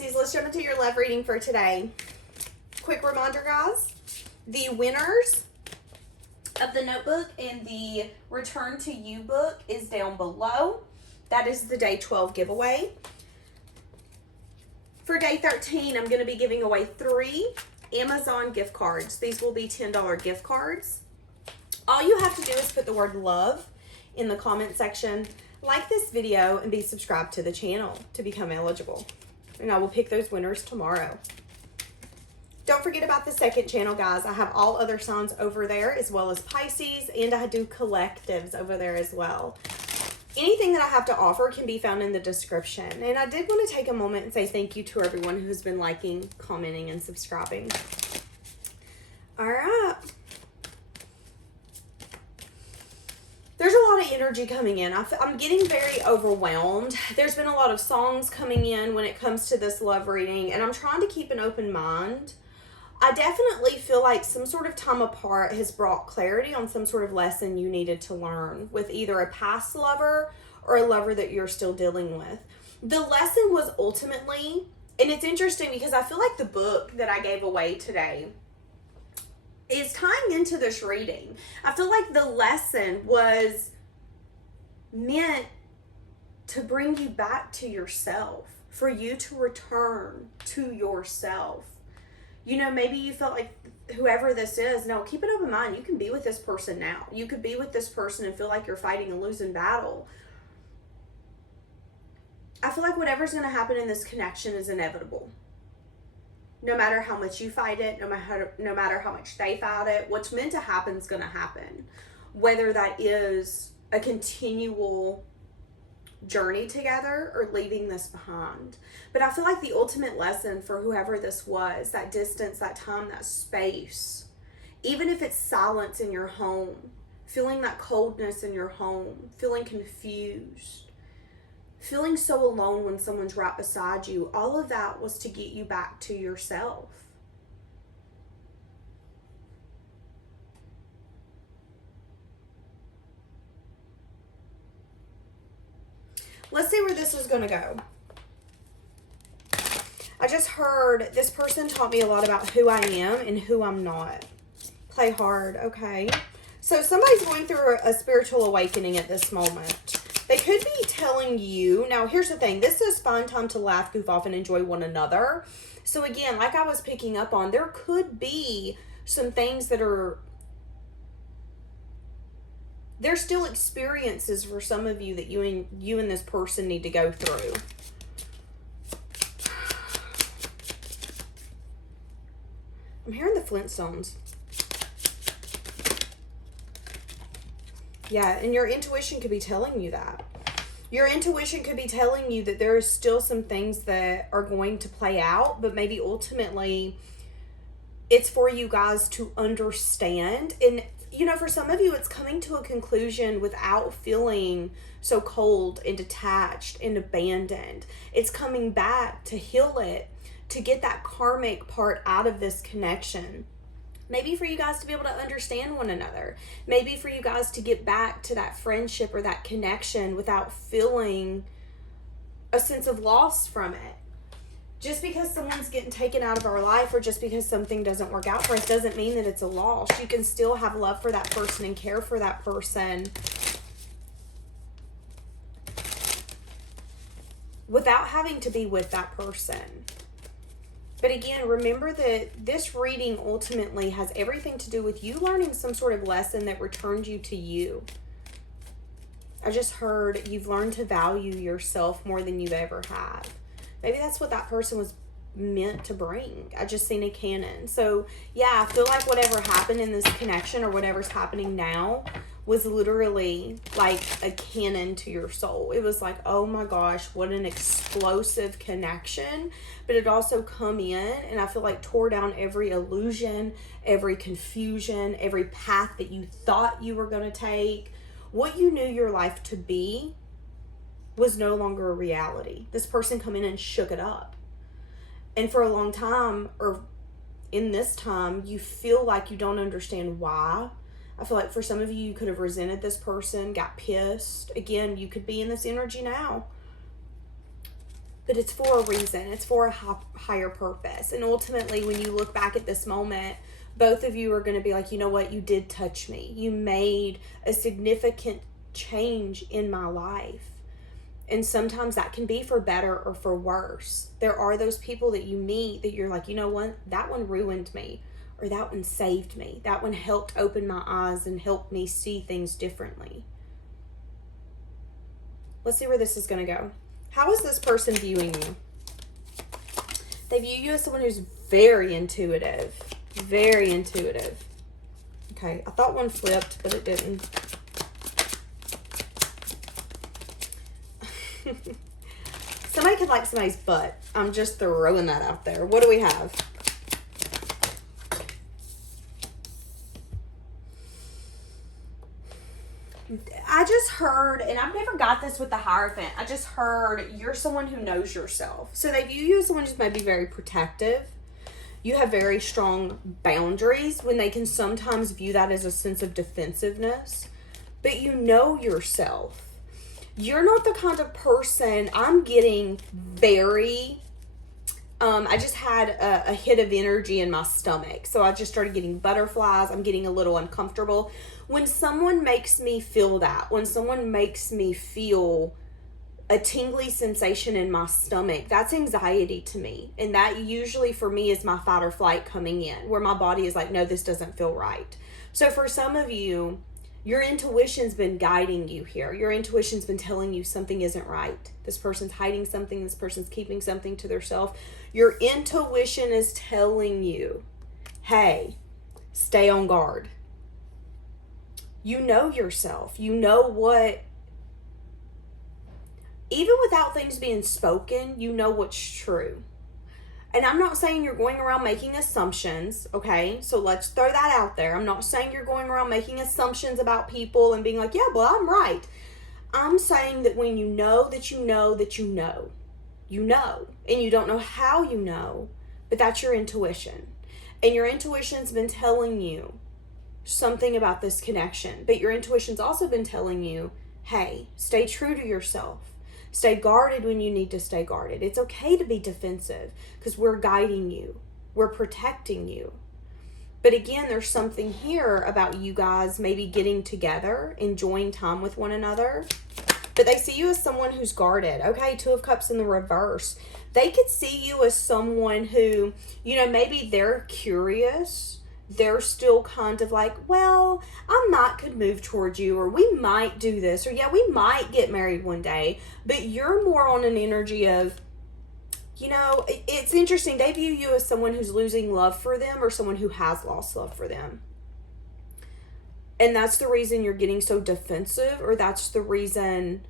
Pisces, let's jump into your love reading for today. Quick reminder, guys. The winners of the notebook and the Return to You book is down below. That is the day 12 giveaway. For day 13, I'm going to be giving away 3 Amazon gift cards. These will be $10 gift cards. All you have to do is put the word love in the comment section, like this video, and be subscribed to the channel to become eligible. And I will pick those winners tomorrow. Don't forget about the second channel, guys. I have all other signs over there, as well as Pisces, and I do collectives over there as well. Anything that I have to offer can be found in the description. And I did want to take a moment and say thank you to everyone who's been liking, commenting, and subscribing. All right. There's a lot of energy coming in. I'm getting very overwhelmed. There's been a lot of songs coming in when it comes to this love reading, and I'm trying to keep an open mind. I definitely feel like some sort of time apart has brought clarity on some sort of lesson you needed to learn with either a past lover or a lover that you're still dealing with. The lesson was ultimately, and it's interesting because I feel like the book that I gave away today is tying into this reading. I feel like the lesson was meant to bring you back to yourself, for you to return to yourself. You know, maybe you felt like whoever this is, no, keep an open mind. You can be with this person now. You could be with this person and feel like you're fighting a losing battle. I feel like whatever's going to happen in this connection is inevitable. No matter how much you fight it, no matter how much they fight it, what's meant to happen is going to happen. Whether that is a continual journey together or leaving this behind. But I feel like the ultimate lesson for whoever this was, that distance, that time, that space, even if it's silence in your home, feeling that coldness in your home, feeling confused, feeling so alone when someone's right beside you, all of that was to get you back to yourself. Let's see where this is going to go. I just heard this person taught me a lot about who I am and who I'm not. Play hard, okay? So somebody's going through a spiritual awakening at this moment. They could be telling you, now here's the thing, this is fun time to laugh, goof off, and enjoy one another. So again, like I was picking up on, there could be some things that are, there's still experiences for some of you that you and this person need to go through. I'm hearing the Flintstones. Yeah, and your intuition could be telling you that. Your intuition could be telling you that there is still some things that are going to play out, but maybe ultimately it's for you guys to understand. And you know, for some of you, it's coming to a conclusion without feeling so cold and detached and abandoned. It's coming back to heal it, to get that karmic part out of this connection. Maybe for you guys to be able to understand one another. Maybe for you guys to get back to that friendship or that connection without feeling a sense of loss from it. Just because someone's getting taken out of our life or just because something doesn't work out for us doesn't mean that it's a loss. You can still have love for that person and care for that person without having to be with that person. But again, remember that this reading ultimately has everything to do with you learning some sort of lesson that returns you to you. I just heard you've learned to value yourself more than you've ever had. Maybe that's what that person was meant to bring. I just seen a cannon. So yeah, I feel like whatever happened in this connection or whatever's happening now was literally like a cannon to your soul. It was like, oh my gosh, what an explosive connection. But it also come in and I feel like tore down every illusion, every confusion, every path that you thought you were going to take. What you knew your life to be was no longer a reality. This person come in and shook it up. And for a long time, or in this time, you feel like you don't understand why. I feel like for some of you, you could have resented this person, got pissed. Again, you could be in this energy now. but it's for a reason. It's for a higher purpose. And ultimately, when you look back at this moment, both of you are going to be like, you know what? You did touch me. You made a significant change in my life. And sometimes that can be for better or for worse. There are those people that you meet that you're like, you know what? That one ruined me, or that one saved me. That one helped open my eyes and helped me see things differently. Let's see where this is going to go. How is this person viewing you? They view you as someone who's very intuitive. Very intuitive. Okay, I thought one flipped, but it didn't. Somebody could like somebody's butt. I'm just throwing that out there. What do we have? I just heard, and I've never got this with the Hierophant, I just heard you're someone who knows yourself. So they view you as someone who's maybe very protective. You have very strong boundaries, when they can sometimes view that as a sense of defensiveness. But you know yourself. You're not the kind of person, I'm getting very, I just had a hit of energy in my stomach. So I just started getting butterflies. I'm getting a little uncomfortable. When someone makes me feel that, when someone makes me feel a tingly sensation in my stomach, that's anxiety to me. And that usually for me is my fight or flight coming in, where my body is like, no, this doesn't feel right. So for some of you, your intuition's been guiding you here. Your intuition's been telling you something isn't right. This person's hiding something. This person's keeping something to themselves. Your intuition is telling you, hey, stay on guard. You know yourself. You know what, even without things being spoken, you know what's true. And I'm not saying you're going around making assumptions, okay? So let's throw that out there. I'm not saying you're going around making assumptions about people and being like, yeah, well, I'm right. I'm saying that when you know that you know that you know, you know. And you don't know how you know, but that's your intuition. And your intuition's been telling you something about this connection. But your intuition's also been telling you, hey, stay true to yourself. Stay guarded when you need to stay guarded. It's okay to be defensive because we're guiding you. We're protecting you. But again, there's something here about you guys maybe getting together, enjoying time with one another. But they see you as someone who's guarded. Okay, Two of Cups in the reverse. They could see you as someone who, you know, maybe they're curious. They're still kind of like, well, I might could move towards you, or we might do this, or yeah, we might get married one day. But you're more on an energy of, you know, it's interesting. They view you as someone who's losing love for them, or someone who has lost love for them. And that's the reason you're getting so defensive, or that's the reason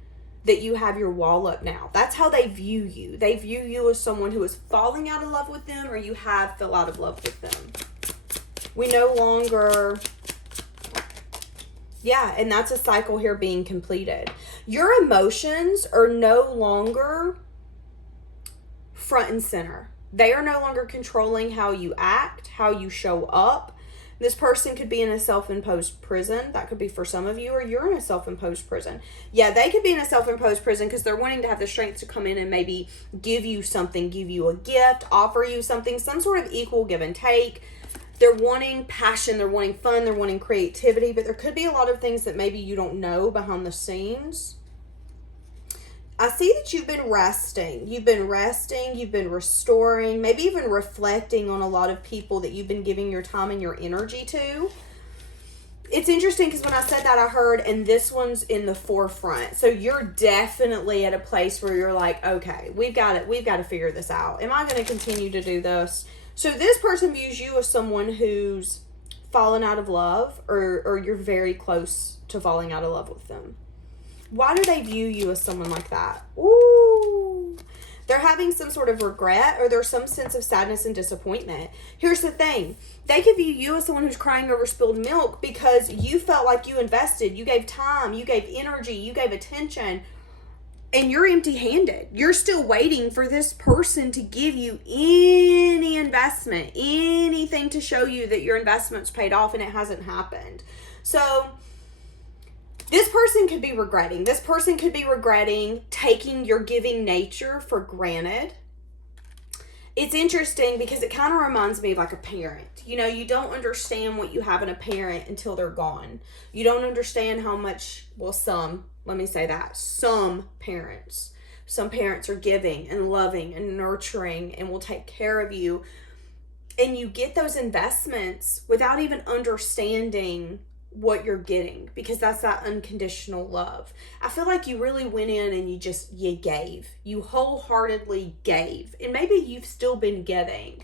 that you have your wall up now. That's how they view you. They view you as someone who is falling out of love with them, or you have fell out of love with them. We no longer, yeah, and that's a cycle here being completed. Your emotions are no longer front and center. They are no longer controlling how you act, how you show up. This person could be in a self-imposed prison. That could be for some of you, or you're in a self-imposed prison. Yeah, they could be in a self-imposed prison because they're wanting to have the strength to come in and maybe give you something, give you a gift, offer you something, some sort of equal give and take. They're wanting passion, they're wanting fun, they're wanting creativity, but there could be a lot of things that maybe you don't know behind the scenes. I see that you've been resting. You've been resting, you've been restoring, maybe even reflecting on a lot of people that you've been giving your time and your energy to. It's interesting because when I said that, I heard, and this one's in the forefront. So you're definitely at a place where you're like, okay, we've got to figure this out. Am I going to continue to do this? So this person views you as someone who's fallen out of love, or you're very close to falling out of love with them. Why do they view you as someone like that? Ooh, they're having some sort of regret, or there's some sense of sadness and disappointment. Here's the thing. They could view you as someone who's crying over spilled milk because you felt like you invested, you gave time, you gave energy, you gave attention, and you're empty-handed. You're still waiting for this person to give you any investment, anything to show you that your investment's paid off, and it hasn't happened. So This person could be regretting. This person could be regretting taking your giving nature for granted. It's interesting because it kind of reminds me of like a parent. You know, you don't understand what you have in a parent until they're gone. You don't understand how much, well, some parents are giving and loving and nurturing and will take care of you. And you get those investments without even understanding what you're getting, because that's that unconditional love. I feel like you really went in and you gave. You wholeheartedly gave. And maybe you've still been giving.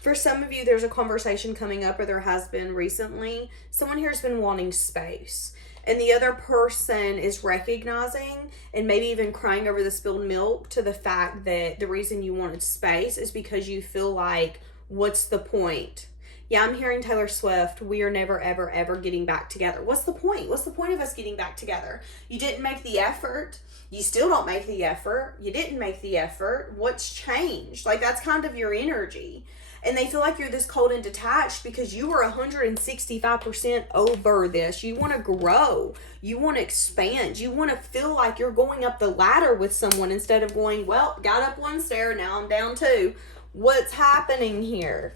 For some of you, there's a conversation coming up, or there has been recently. Someone here has been wanting space. And the other person is recognizing and maybe even crying over the spilled milk to the fact that the reason you wanted space is because you feel like, what's the point? Yeah, I'm hearing Taylor Swift, we are never, ever, ever getting back together. What's the point? What's the point of us getting back together? You didn't make the effort. You still don't make the effort. You didn't make the effort. What's changed? Like, that's kind of your energy. And they feel like you're this cold and detached because you were 165% over this. You want to grow. You want to expand. You want to feel like you're going up the ladder with someone instead of going, well, got up one stair, now I'm down two. What's happening here?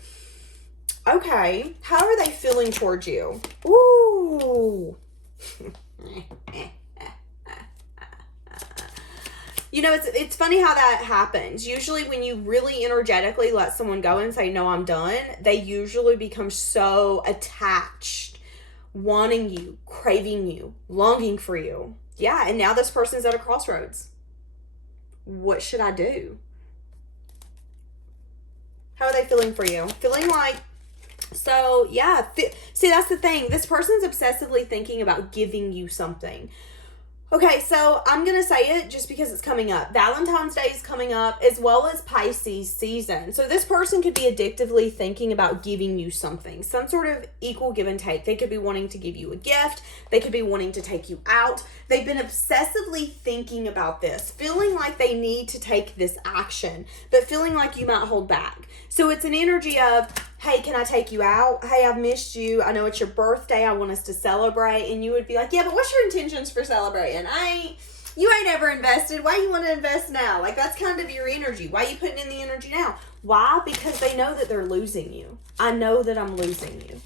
Okay, how are they feeling towards you? Ooh. You know, it's funny how that happens. Usually when you really energetically let someone go and say, no, I'm done, they usually become so attached, wanting you, craving you, longing for you. Yeah, and now this person's at a crossroads. What should I do? How are they feeling for you? Feeling like, so yeah, see, that's the thing. This person's obsessively thinking about giving you something. Okay, so I'm going to say it just because it's coming up. Valentine's Day is coming up, as well as Pisces season. So this person could be addictively thinking about giving you something, some sort of equal give and take. They could be wanting to give you a gift. They could be wanting to take you out. They've been obsessively thinking about this, feeling like they need to take this action, but feeling like you might hold back. So it's an energy of, hey, can I take you out? Hey, I've missed you. I know it's your birthday. I want us to celebrate. And you would be like, yeah, but what's your intentions for celebrating? You ain't ever invested. Why you want to invest now? Like, that's kind of your energy. Why you putting in the energy now? Why? Because they know that they're losing you. I know that I'm losing you.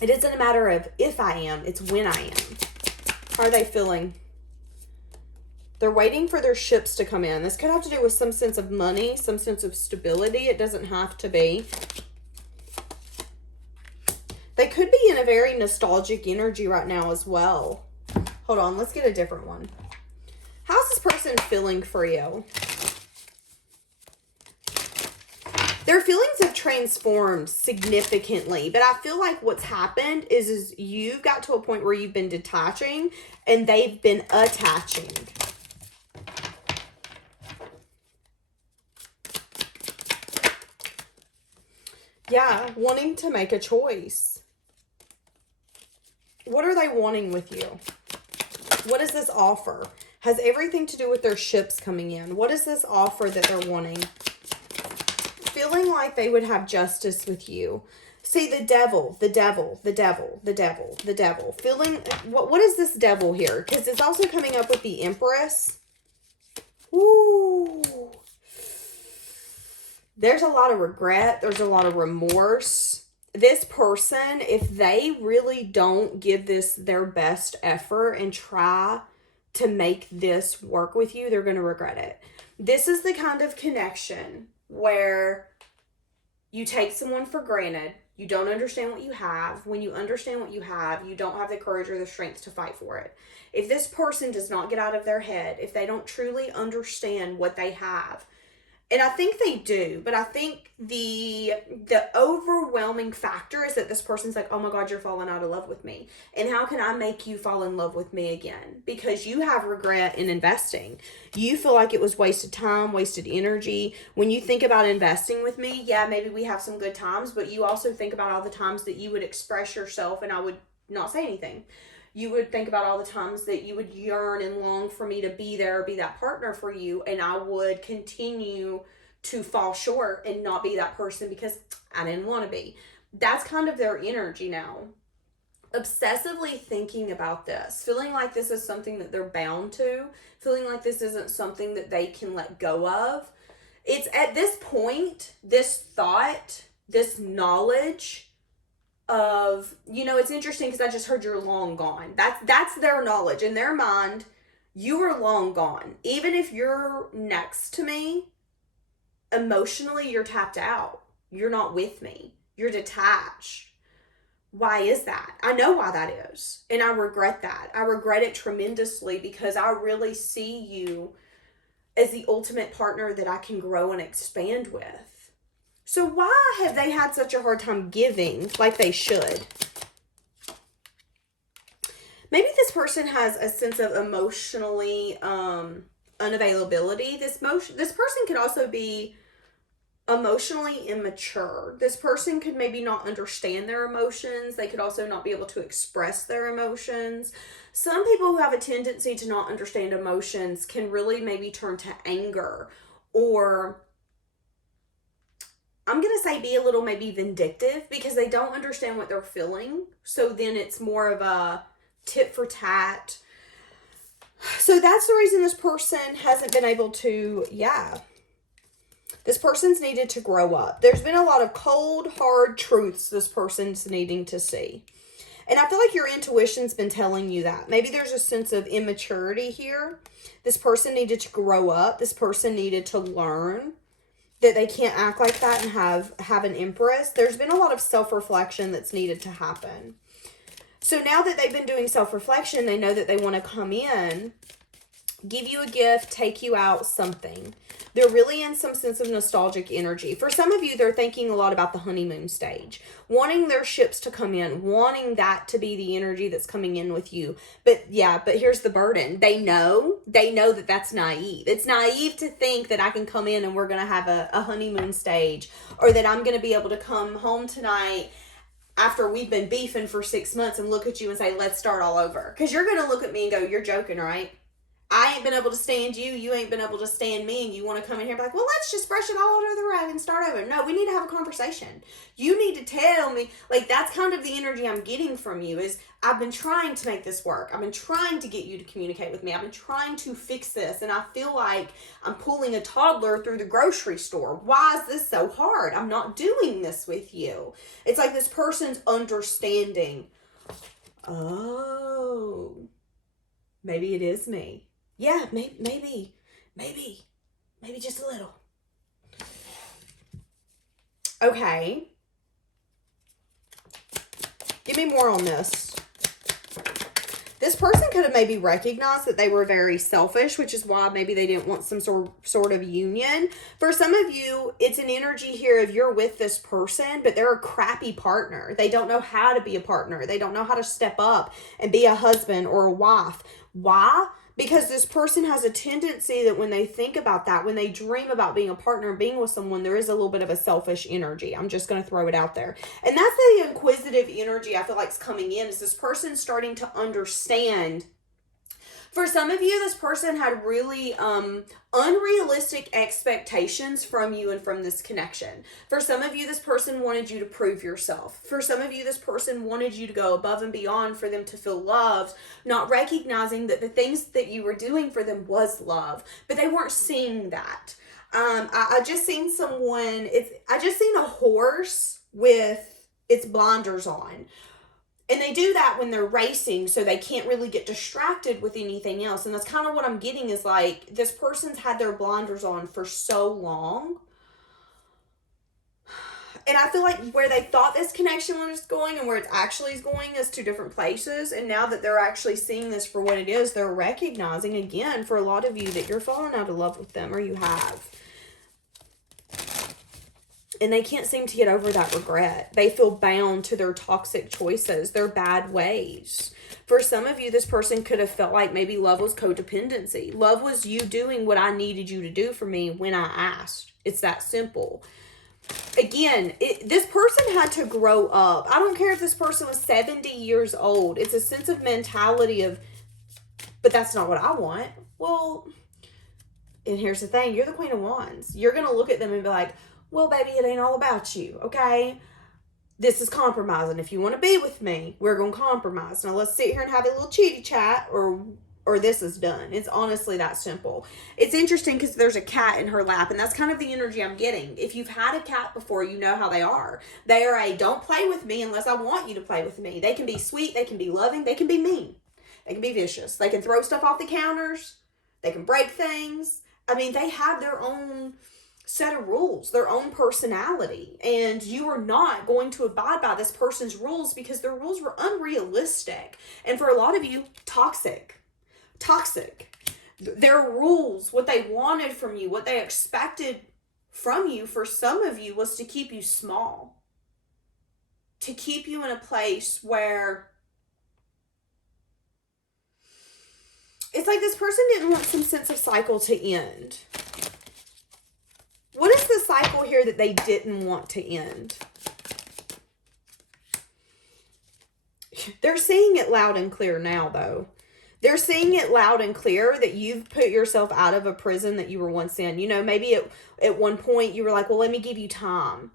It isn't a matter of if I am, it's when I am. How are they feeling? They're waiting for their ships to come in. This could have to do with some sense of money, some sense of stability. It doesn't have to be. They could be in a very nostalgic energy right now as well. Hold on, let's get a different one. How's this person feeling for you? Their feelings have transformed significantly, but I feel like what's happened is you've got to a point where you've been detaching and they've been attaching. Yeah, wanting to make a choice. What are they wanting with you? What is this offer? Has everything to do with their ships coming in. What is this offer that they're wanting? Feeling like they would have justice with you. See, the devil. Feeling, what is this devil here? Because it's also coming up with the Empress. Ooh. There's a lot of regret. There's a lot of remorse. This person, if they really don't give this their best effort and try to make this work with you, they're going to regret it. This is the kind of connection where you take someone for granted. You don't understand what you have. When you understand what you have, you don't have the courage or the strength to fight for it. If this person does not get out of their head, if they don't truly understand what they have, and I think they do, but I think the overwhelming factor is that this person's like, oh my God, you're falling out of love with me. And how can I make you fall in love with me again? Because you have regret in investing. You feel like it was wasted time, wasted energy. When you think about investing with me, yeah, maybe we have some good times, but you also think about all the times that you would express yourself and I would not say anything. You would think about all the times that you would yearn and long for me to be there, be that partner for you, and I would continue to fall short and not be that person because I didn't want to be. That's kind of their energy now. Obsessively thinking about this, feeling like this is something that they're bound to, feeling like this isn't something that they can let go of. It's at this point, this thought, this knowledge of, it's interesting because I just heard you're long gone. That's their knowledge. In their mind, you are long gone. Even if you're next to me, emotionally, you're tapped out. You're not with me. You're detached. Why is that? I know why that is. And I regret that. I regret it tremendously because I really see you as the ultimate partner that I can grow and expand with. So why have they had such a hard time giving like they should? Maybe this person has a sense of emotionally unavailability. This person could also be emotionally immature. This person could maybe not understand their emotions. They could also not be able to express their emotions. Some people who have a tendency to not understand emotions can really maybe turn to anger, or I'm going to say be a little maybe vindictive because they don't understand what they're feeling. So then it's more of a tit for tat. So that's the reason this person hasn't been able to, this person's needed to grow up. There's been a lot of cold, hard truths this person's needing to see. And I feel like your intuition's been telling you that. Maybe there's a sense of immaturity here. This person needed to grow up. This person needed to learn that they can't act like that and have an empress. There's been a lot of self-reflection that's needed to happen. So now that they've been doing self-reflection, they know that they want to come in, give you a gift, take you out, something. They're really in some sense of nostalgic energy. For some of you, they're thinking a lot about the honeymoon stage, wanting their ships to come in, wanting that to be the energy that's coming in with you. But here's the burden. They know that that's naive. It's naive to think that I can come in and we're going to have a honeymoon stage, or that I'm going to be able to come home tonight after we've been beefing for 6 months and look at you and say, let's start all over. Because you're going to look at me and go, you're joking, right? I ain't been able to stand you. You ain't been able to stand me. And you want to come in here and be like, well, let's just brush it all under the rug and start over. No, we need to have a conversation. You need to tell me. Like, that's kind of the energy I'm getting from you is I've been trying to make this work. I've been trying to get you to communicate with me. I've been trying to fix this. And I feel like I'm pulling a toddler through the grocery store. Why is this so hard? I'm not doing this with you. It's like this person's understanding. Oh, maybe it is me. Yeah, maybe just a little. Okay. Give me more on this. This person could have maybe recognized that they were very selfish, which is why maybe they didn't want some sort of union. For some of you, it's an energy here of you're with this person, but they're a crappy partner. They don't know how to be a partner. They don't know how to step up and be a husband or a wife. Why? Because this person has a tendency that when they think about that, when they dream about being a partner and being with someone, there is a little bit of a selfish energy. I'm just going to throw it out there. And that's the inquisitive energy I feel like is coming in. Is this person starting to understand. For some of you, this person had really unrealistic expectations from you and from this connection. For some of you, this person wanted you to prove yourself. For some of you, this person wanted you to go above and beyond for them to feel loved, not recognizing that the things that you were doing for them was love, but they weren't seeing that. I just seen I just seen a horse with its blinders on. And they do that when they're racing, so they can't really get distracted with anything else. And that's kind of what I'm getting is like, this person's had their blinders on for so long. And I feel like where they thought this connection was going and where it actually is going is two different places. And now that they're actually seeing this for what it is, they're recognizing again for a lot of you that you're falling out of love with them, or you have. And they can't seem to get over that regret. They feel bound to their toxic choices, their bad ways. For some of you, this person could have felt like maybe love was codependency. Love was you doing what I needed you to do for me when I asked. It's that simple. Again, this person had to grow up. I don't care if this person was 70 years old. It's a sense of mentality of, but that's not what I want. Well, and here's the thing. You're the Queen of Wands. You're going to look at them and be like, well, baby, it ain't all about you, okay? this is compromising. If you want to be with me, we're going to compromise. Now let's sit here and have a little chitty chat, or this is done. It's honestly that simple. It's interesting because there's a cat in her lap, and that's kind of the energy I'm getting. If you've had a cat before, you know how they are. They are a don't play with me unless I want you to play with me. They can be sweet, they can be loving, they can be mean. They can be vicious. They can throw stuff off the counters. They can break things. I mean, they have their own set of rules, their own personality, and you are not going to abide by this person's rules because their rules were unrealistic, and for a lot of you, toxic. Their rules, what they wanted from you, what they expected from you, for some of you, was to keep you small, to keep you in a place where it's like this person didn't want some sense of cycle to end. What is the cycle here that they didn't want to end? They're seeing it loud and clear now, though. They're seeing it loud and clear that you've put yourself out of a prison that you were once in. You know, maybe at one point you were like, well, let me give you time.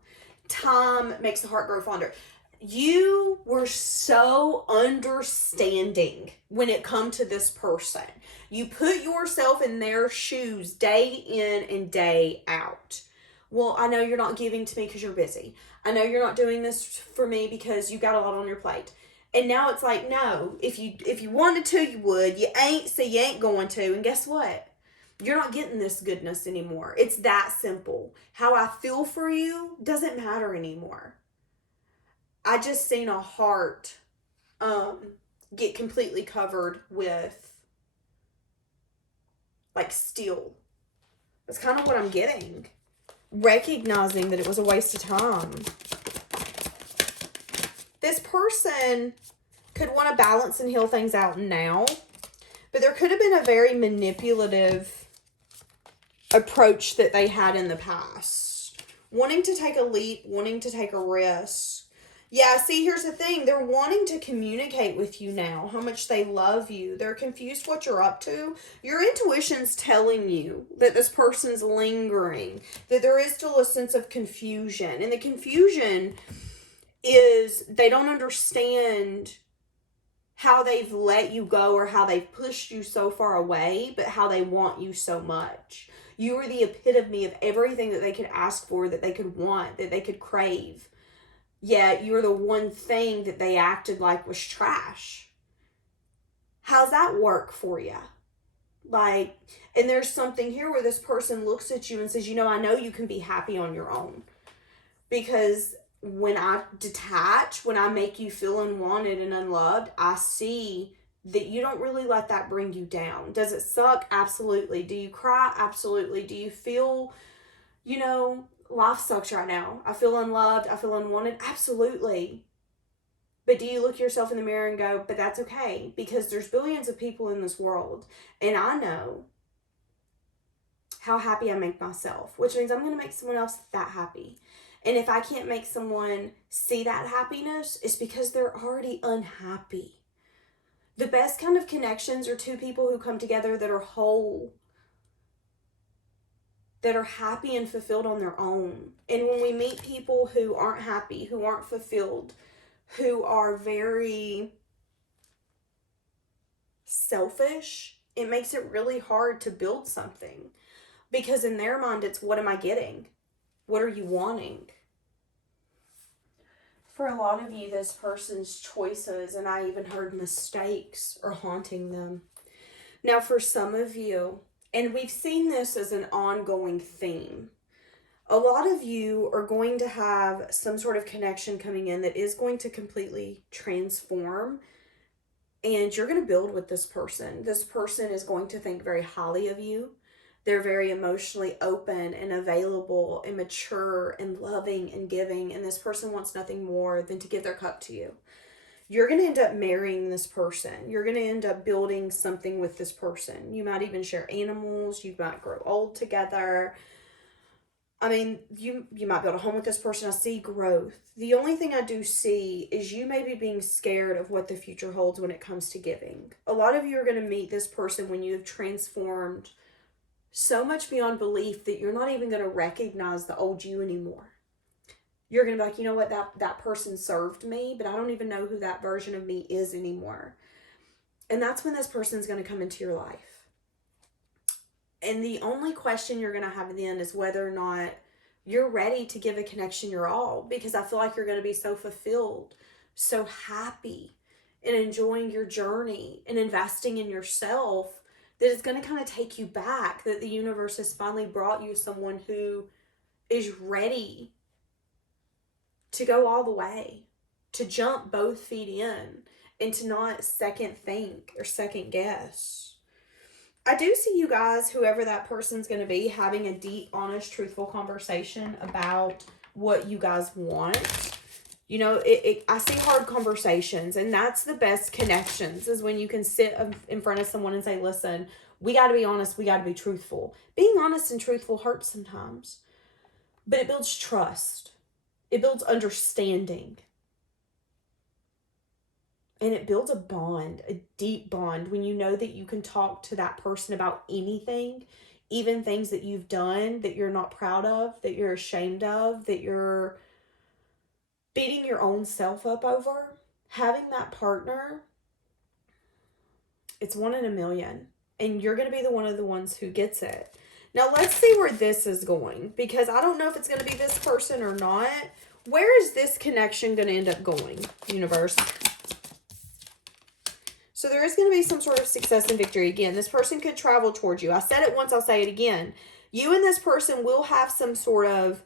Time makes the heart grow fonder. You were so understanding when it come to this person. You put yourself in their shoes day in and day out. Well, I know you're not giving to me because you're busy. I know you're not doing this for me because you got a lot on your plate. And now it's like, no, if you wanted to, you would. You ain't, so you ain't going to. And guess what? You're not getting this goodness anymore. It's that simple. How I feel for you doesn't matter anymore. I just seen a heart get completely covered with like steel. That's kind of what I'm getting. Recognizing that it was a waste of time. This person could want to balance and heal things out now, but there could have been a very manipulative approach that they had in the past. Wanting to take a leap, wanting to take a risk. Yeah, see, here's the thing. They're wanting to communicate with you now, how much they love you. They're confused what you're up to. Your intuition's telling you that this person's lingering, that there is still a sense of confusion. And the confusion is they don't understand how they've let you go or how they've pushed you so far away, but how they want you so much. You are the epitome of everything that they could ask for, that they could want, that they could crave. Yet you're the one thing that they acted like was trash. How's that work for you? Like, and there's something here where this person looks at you and says, you know, I know you can be happy on your own. Because when I detach, when I make you feel unwanted and unloved, I see that you don't really let that bring you down. Does it suck? Absolutely. Do you cry? Absolutely. Do you feel, you know, life sucks right now? I feel unloved. I feel unwanted. Absolutely. But do you look yourself in the mirror and go, but that's okay, because there's billions of people in this world, and I know how happy I make myself, which means I'm going to make someone else that happy. And if I can't make someone see that happiness, it's because they're already unhappy. The best kind of connections are two people who come together that are whole, that are happy and fulfilled on their own. And when we meet people who aren't happy, who aren't fulfilled, who are very selfish, it makes it really hard to build something. Because in their mind, it's, what am I getting? What are you wanting? For a lot of you, this person's choices, and I even heard mistakes, are haunting them. Now, for some of you, and we've seen this as an ongoing theme, a lot of you are going to have some sort of connection coming in that is going to completely transform, and you're going to build with this person. This person is going to think very highly of you. They're very emotionally open and available and mature and loving and giving, and this person wants nothing more than to give their cup to you. You're going to end up marrying this person. You're going to end up building something with this person. You might even share animals. You might grow old together. I mean, you might build a home with this person. I see growth. The only thing I do see is you may be being scared of what the future holds when it comes to giving. A lot of you are going to meet this person when you have transformed so much beyond belief that you're not even going to recognize the old you anymore. you're going to be like, you know what, that person served me, but I don't even know who that version of me is anymore. And that's when this person's going to come into your life. And the only question you're going to have then is whether or not you're ready to give a connection your all, because I feel like you're going to be so fulfilled, so happy, and enjoying your journey and investing in yourself that it's going to kind of take you back, that the universe has finally brought you someone who is ready to go all the way, to jump both feet in, and to not second think or second guess. I do see you guys, whoever that person's going to be, having a deep, honest, truthful conversation about what you guys want. You know, I see hard conversations, and that's the best connections, is when you can sit in front of someone and say, listen, we got to be honest, we got to be truthful. Being honest and truthful hurts sometimes, but it builds trust. It builds understanding. And it builds a bond, a deep bond, when you know that you can talk to that person about anything, even things that you've done that you're not proud of, that you're ashamed of, that you're beating your own self up over. Having that partner, it's 1 in a million. And you're going to be one of the ones who gets it. Now, let's see where this is going, because I don't know if it's going to be this person or not. Where is this connection going to end up going, universe? So there is going to be some sort of success and victory. Again, this person could travel towards you. I said it once, I'll say it again. You and this person will have some sort of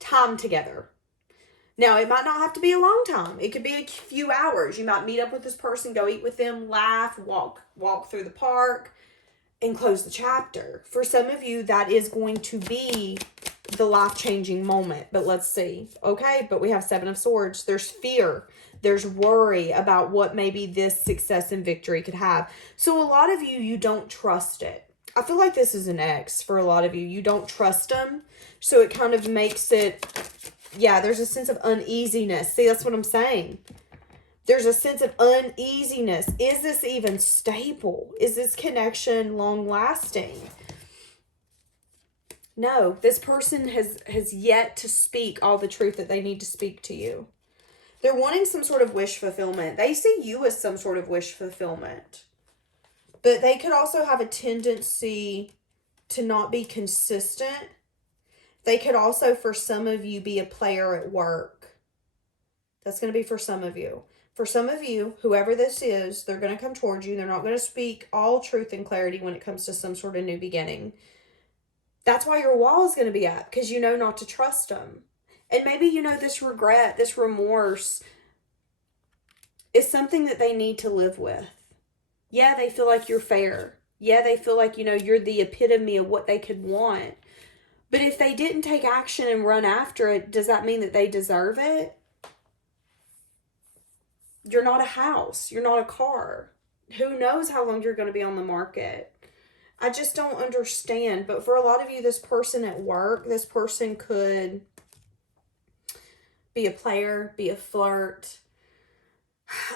time together. Now, it might not have to be a long time. It could be a few hours. You might meet up with this person, go eat with them, laugh, walk through the park, and close the chapter. For some of you, that is going to be the life-changing moment. But let's see. Okay, but we have 7 of Swords. There's fear. There's worry about what maybe this success and victory could have. So a lot of you, you don't trust it. I feel like this is an X for a lot of you. You don't trust them. So it kind of makes it, yeah, there's a sense of uneasiness. See, that's what I'm saying. There's a sense of uneasiness. Is this even stable? Is this connection long-lasting? No, this person has yet to speak all the truth that they need to speak to you. They're wanting some sort of wish fulfillment. They see you as some sort of wish fulfillment. But they could also have a tendency to not be consistent. They could also, for some of you, be a player at work. That's going to be for some of you. For some of you, whoever this is, they're going to come towards you. They're not going to speak all truth and clarity when it comes to some sort of new beginning. That's why your wall is going to be up, because you know not to trust them. And maybe you know this regret, this remorse is something that they need to live with. Yeah, they feel like you're fair. Yeah, they feel like, you know, you're the epitome of what they could want. But if they didn't take action and run after it, does that mean that they deserve it? You're not a house. You're not a car. Who knows how long you're going to be on the market? I just don't understand. But for a lot of you, this person at work, this person could be a player, be a flirt.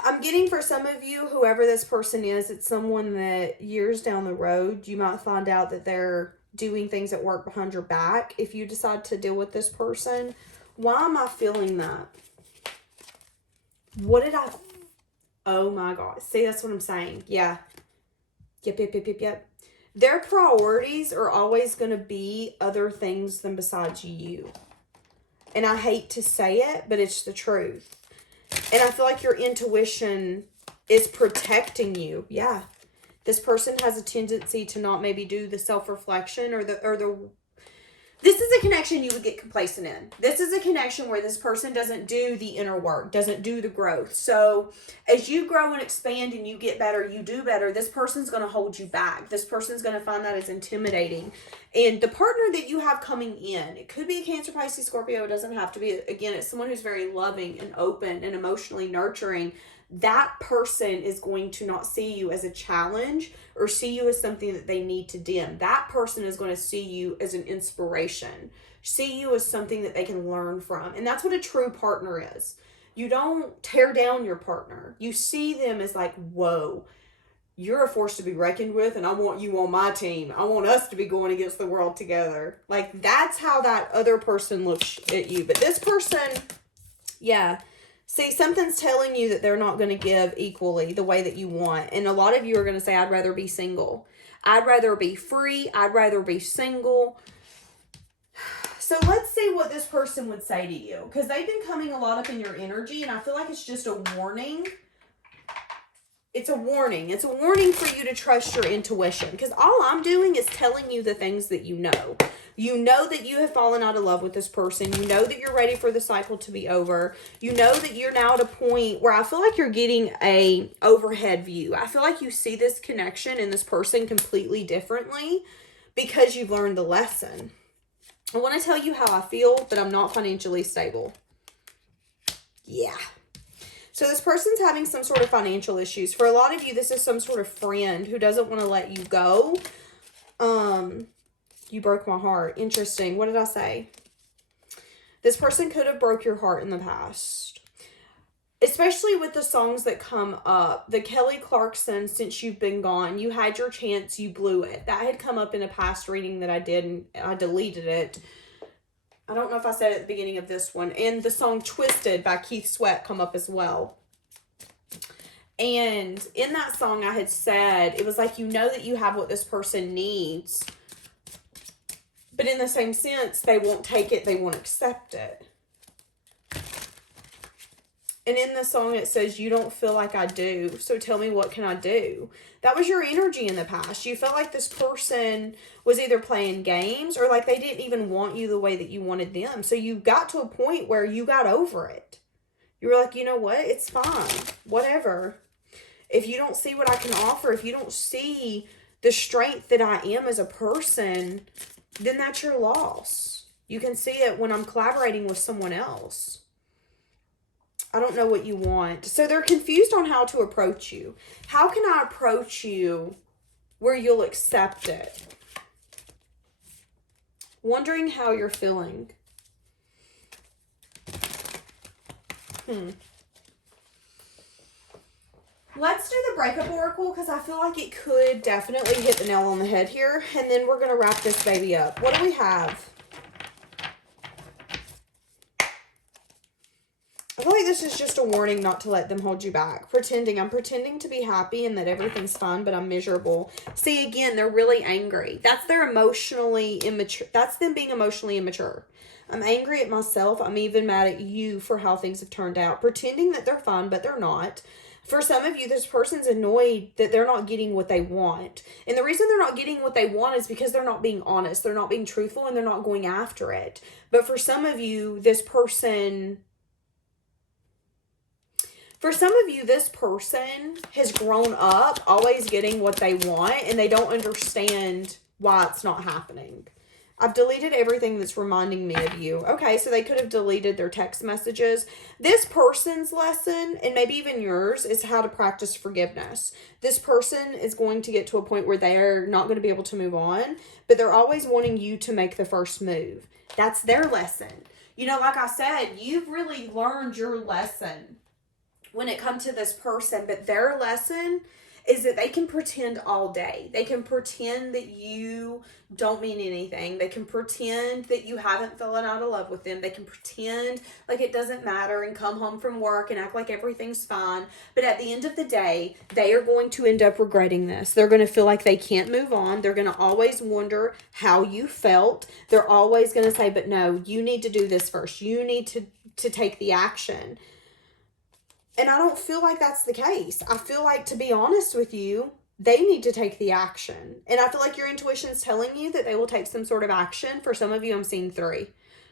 I'm getting, for some of you, whoever this person is, it's someone that years down the road, you might find out that they're doing things at work behind your back if you decide to deal with this person. Why am I feeling that? What did I... Oh my God. See, that's what I'm saying. Yeah. Yep. Their priorities are always going to be other things than besides you. And I hate to say it, but it's the truth. And I feel like your intuition is protecting you. Yeah. This person has a tendency to not maybe do the self-reflection or the this is a connection you would get complacent in. This is a connection where this person doesn't do the inner work, doesn't do the growth. So as you grow and expand and you get better, you do better, this person's going to hold you back. This person's going to find that as intimidating. And the partner that you have coming in, it could be a Cancer, Pisces, Scorpio. It doesn't have to be. Again, it's someone who's very loving and open and emotionally nurturing. That person is going to not see you as a challenge or see you as something that they need to dim. That person is going to see you as an inspiration, see you as something that they can learn from. And that's what a true partner is. You don't tear down your partner. You see them as like, whoa, you're a force to be reckoned with, and I want you on my team. I want us to be going against the world together. Like, that's how that other person looks at you. But this person, yeah. See, something's telling you that they're not going to give equally the way that you want. And a lot of you are going to say, I'd rather be single. I'd rather be free. I'd rather be single. So let's see what this person would say to you. Because they've been coming a lot up in your energy, and I feel like it's just a warning. It's a warning. It's a warning for you to trust your intuition. Because all I'm doing is telling you the things that you know. You know that you have fallen out of love with this person. You know that you're ready for the cycle to be over. You know that you're now at a point where I feel like you're getting a overhead view. I feel like you see this connection and this person completely differently because you've learned the lesson. I want to tell you how I feel, but I'm not financially stable. Yeah. So this person's having some sort of financial issues. For a lot of you, this is some sort of friend who doesn't want to let you go. You broke my heart. Interesting. What did I say? This person could have broke your heart in the past. Especially with the songs that come up. The Kelly Clarkson, Since You've Been Gone. You had your chance, you blew it. That had come up in a past reading that I did, and I deleted it. I don't know if I said it at the beginning of this one. And the song Twisted by Keith Sweat come up as well. And in that song I had said, it was like, you know that you have what this person needs. But in the same sense, they won't take it. They won't accept it. And in the song it says, you don't feel like I do. So tell me, what can I do? That was your energy in the past. You felt like this person was either playing games or like they didn't even want you the way that you wanted them. So you got to a point where you got over it. You were like, you know what? It's fine. Whatever. If you don't see what I can offer, if you don't see the strength that I am as a person, then that's your loss. You can see it when I'm collaborating with someone else. I don't know what you want. So they're confused on how to approach you. How can I approach you where you'll accept it? Wondering how you're feeling. Let's do the breakup oracle because I feel like it could definitely hit the nail on the head here. And then we're going to wrap this baby up. What do we have? I feel like this is just a warning not to let them hold you back. Pretending. I'm pretending to be happy and that everything's fine, but I'm miserable. See, again, they're really angry. That's their emotionally immature. That's them being emotionally immature. I'm angry at myself. I'm even mad at you for how things have turned out. Pretending that they're fine, but they're not. For some of you, this person's annoyed that they're not getting what they want. And the reason they're not getting what they want is because they're not being honest. They're not being truthful, and they're not going after it. But for some of you, this person has grown up always getting what they want, and they don't understand why it's not happening. I've deleted everything that's reminding me of you. Okay, so they could have deleted their text messages. This person's lesson, and maybe even yours, is how to practice forgiveness. This person is going to get to a point where they're not going to be able to move on, but they're always wanting you to make the first move. That's their lesson. You know, like I said, you've really learned your lesson when it comes to this person, but their lesson is that they can pretend all day. They can pretend that you don't mean anything. They can pretend that you haven't fallen out of love with them. They can pretend like it doesn't matter and come home from work and act like everything's fine. But at the end of the day, they are going to end up regretting this. They're going to feel like they can't move on. They're going to always wonder how you felt. They're always going to say, but no, you need to do this first. You need to take the action. And I don't feel like that's the case. I feel like, to be honest with you, they need to take the action. And I feel like your intuition is telling you that they will take some sort of action. For some of you, I'm seeing 3.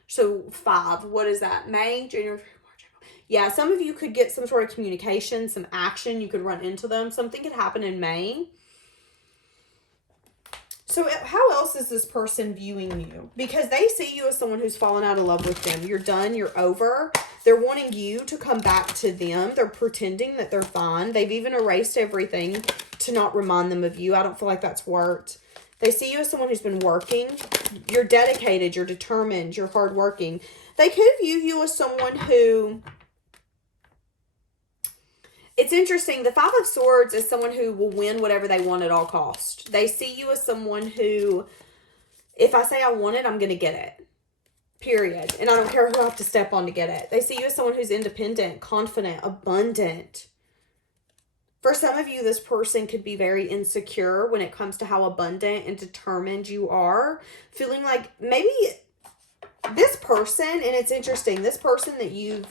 So 5. What is that? May, January, February, March, April. Yeah, some of you could get some sort of communication, some action. You could run into them. Something could happen in May. So how else is this person viewing you? Because they see you as someone who's fallen out of love with them. You're done. You're over. They're wanting you to come back to them. They're pretending that they're fine. They've even erased everything to not remind them of you. I don't feel like that's worked. They see you as someone who's been working. You're dedicated. You're determined. You're hardworking. They could view you as someone who It's interesting. The Five of Swords is someone who will win whatever they want at all cost. They see you as someone who, if I say I want it, I'm going to get it. Period. And I don't care who I have to step on to get it. They see you as someone who's independent, confident, abundant. For some of you, this person could be very insecure when it comes to how abundant and determined you are. Feeling like maybe this person, and it's interesting, this person that you've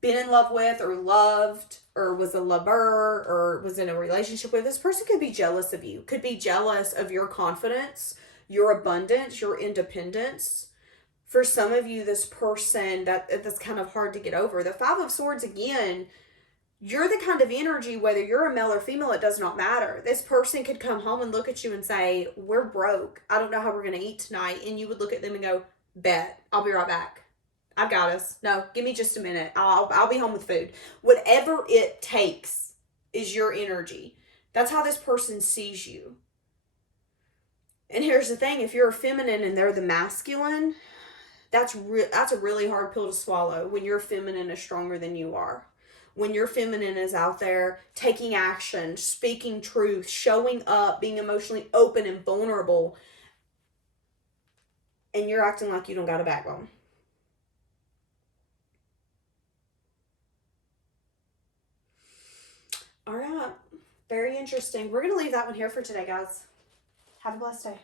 been in love with or loved or was a lover or was in a relationship with, this person could be jealous of you, could be jealous of your confidence, your abundance, your independence. For some of you, this person, that's kind of hard to get over. The Five of Swords, again, you're the kind of energy, whether you're a male or female, it does not matter. This person could come home and look at you and say, we're broke. I don't know how we're going to eat tonight. And you would look at them and go, bet, I'll be right back. I've got us. No, give me just a minute. I'll be home with food. Whatever it takes is your energy. That's how this person sees you. And here's the thing. If you're a feminine and they're the masculine, that's a really hard pill to swallow when your feminine is stronger than you are. When your feminine is out there taking action, speaking truth, showing up, being emotionally open and vulnerable, and you're acting like you don't got a backbone. All right. Very interesting. We're going to leave that one here for today, guys. Have a blessed day.